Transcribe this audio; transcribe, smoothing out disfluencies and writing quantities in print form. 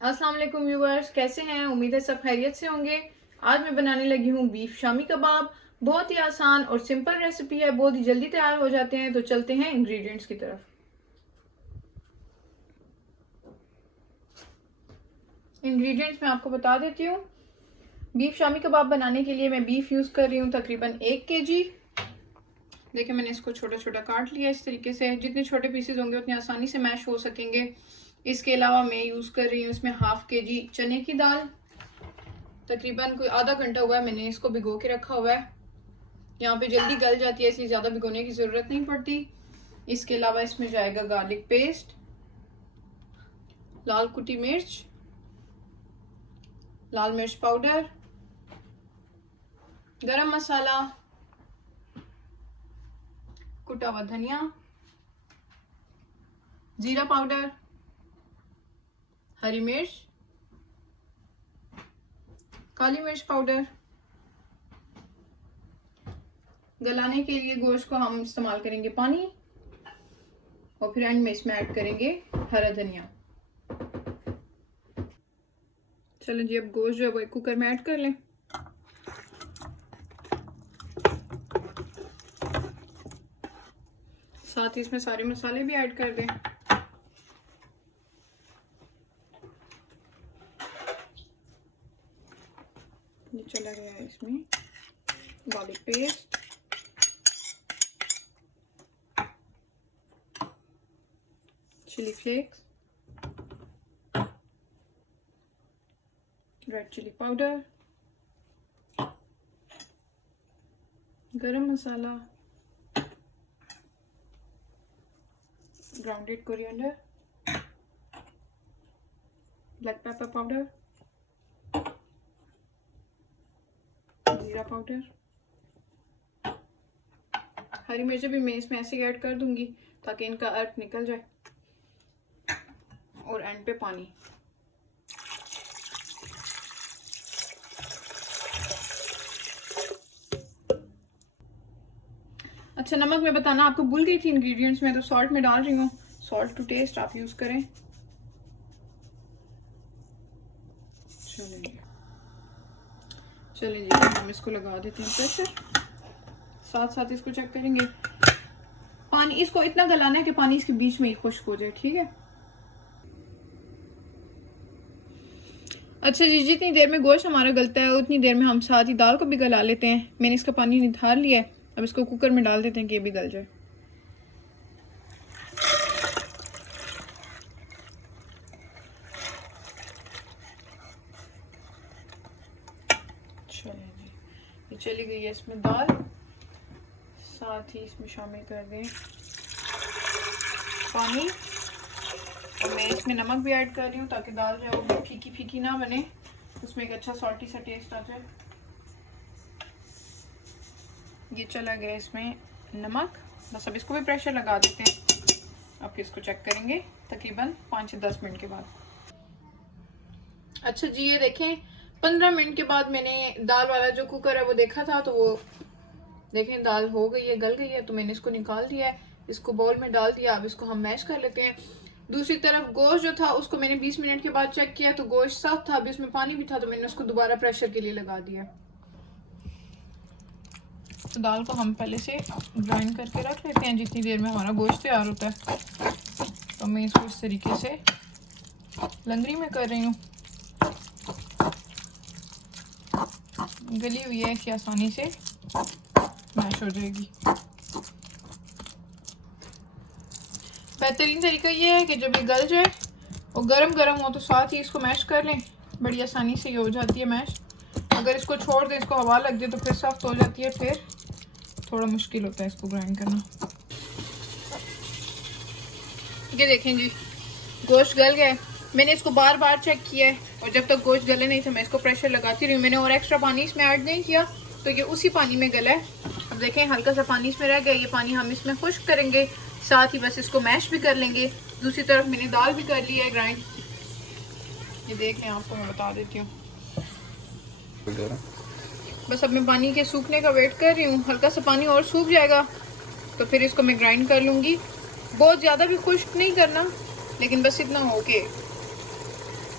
अस्सलाम वालेकुम व्यूअर्स, कैसे हैं? उम्मीद है सब खैरियत से होंगे। आज मैं बनाने लगी हूँ बीफ शामी कबाब। बहुत ही आसान और सिंपल रेसिपी है, बहुत ही जल्दी तैयार हो जाते हैं। तो चलते हैं इंग्रेडिएंट्स की तरफ। इंग्रेडिएंट्स मैं आपको बता देती हूँ। बीफ शामी कबाब बनाने के लिए मैं बीफ यूज़ कर रही हूँ तकरीबन 1 kg। देखिए मैंने इसको छोटा छोटा काट लिया इस तरीके से। जितने छोटे पीसेज होंगे उतने आसानी से मैश हो सकेंगे। इसके अलावा मैं यूज़ कर रही हूँ इसमें ½ kg चने की दाल। तकरीबन कोई आधा घंटा हुआ है मैंने इसको भिगो के रखा हुआ है। यहाँ पे जल्दी गल जाती है, इसलिए ज़्यादा भिगोने की ज़रूरत नहीं पड़ती। इसके अलावा इसमें जाएगा गार्लिक पेस्ट, लाल कुटी मिर्च, लाल मिर्च पाउडर, गरम मसाला, कुटा हुआ धनिया, जीरा पाउडर, हरी मिर्च, काली मिर्च पाउडर। गलाने के लिए गोश्त को हम इस्तेमाल करेंगे पानी, और फिर एंड में इसमें ऐड करेंगे हरा धनिया। चलो जी, अब गोश्त जो है वो एक कुकर में ऐड कर लें। साथ ही इसमें सारे मसाले भी ऐड कर दें। ये चला गया है इसमें garlic paste, chili flakes, red chili powder, garam masala, grounded coriander, black pepper powder, jeera powder. हरी मिर्चें भी मैं इसमें ऐसे ऐड कर दूंगी ताकि इनका अर्क निकल जाए। और एंड पे पानी। अच्छा, नमक मैं बताना आपको भूल गई थी इंग्रेडिएंट्स में, तो सॉल्ट में डाल रही हूँ। सॉल्ट टू टेस्ट आप यूज करें। चलिए जी, हम इसको लगा देते हैं प्रेशर। साथ साथ इसको चेक करेंगे। पानी इसको इतना गलाना है कि पानी इसके बीच में ही खुश्क हो जाए, ठीक है। अच्छा जी, जितनी देर में गोश्त हमारा गलता है उतनी देर में हम साथ ही दाल को भी गला लेते हैं। मैंने इसका पानी निथार लिया है। अब इसको कुकर में डाल देते हैं कि ये भी गल जाए। चलिए जी, ये चली गई है इसमें दाल। साथ ही इसमें शामिल कर दें पानी, और मैं इसमें नमक भी ऐड कर रही हूँ ताकि दाल जो है वो फीकी फीकी ना बने, उसमें एक अच्छा सॉल्टी सा टेस्ट आ जाए। ये चला गया इसमें नमक। बस अब इसको भी प्रेशर लगा देते हैं। अब इसको चेक करेंगे तकरीबन 5 से 10 मिनट के बाद। अच्छा जी, ये देखें 15 मिनट के बाद मैंने दाल वाला जो कुकर है वो देखा था, तो वो देखें दाल हो गई है, गल गई है। तो मैंने इसको निकाल दिया है, इसको बाउल में डाल दिया। अब इसको हम मैश कर लेते हैं। दूसरी तरफ गोश्त जो था उसको मैंने 20 मिनट के बाद चेक किया तो गोश्त साफ था, अभी उसमें पानी भी था, तो मैंने उसको दोबारा प्रेशर के लिए लगा दिया। तो दाल को हम पहले से ग्राइंड करके रख लेते हैं जितनी देर में हमारा गोश्त तैयार होता है। तो मैं इसको इस तरीके से लंगरी में कर रही हूँ। गली हुई है कि आसानी से मैश हो जाएगी। बेहतरीन तरीका ये है कि जब ये गल जाए और गरम गरम हो तो साथ ही इसको मैश कर लें। बड़ी आसानी से ये हो जाती है मैश। अगर इसको छोड़ दें, इसको हवा लग जाए तो फिर सख्त हो जाती है, फिर थोड़ा मुश्किल होता है इसको ग्राइंड करना। ये देखें जी, गोश्त गल गया। मैंने इसको बार बार चेक किया है, और जब तक गोश्त गले नहीं था मैं इसको प्रेशर लगाती रही। मैंने और एक्स्ट्रा पानी इसमें ऐड नहीं किया, तो ये उसी पानी में गला है। अब देखें हल्का सा पानी इसमें रह गया, ये पानी हम इसमें खुश्क करेंगे। साथ ही बस इसको मैश भी कर लेंगे। दूसरी तरफ मैंने दाल भी कर ली है ग्राइंड। ये देख लें, आपको मैं बता देती हूँ। बस अब मैं पानी के सूखने का वेट कर रही हूँ। हल्का सा पानी और सूख जाएगा तो फिर इसको मैं ग्राइंड कर लूँगी। बहुत ज़्यादा भी खुश्क नहीं करना, लेकिन बस इतना हो के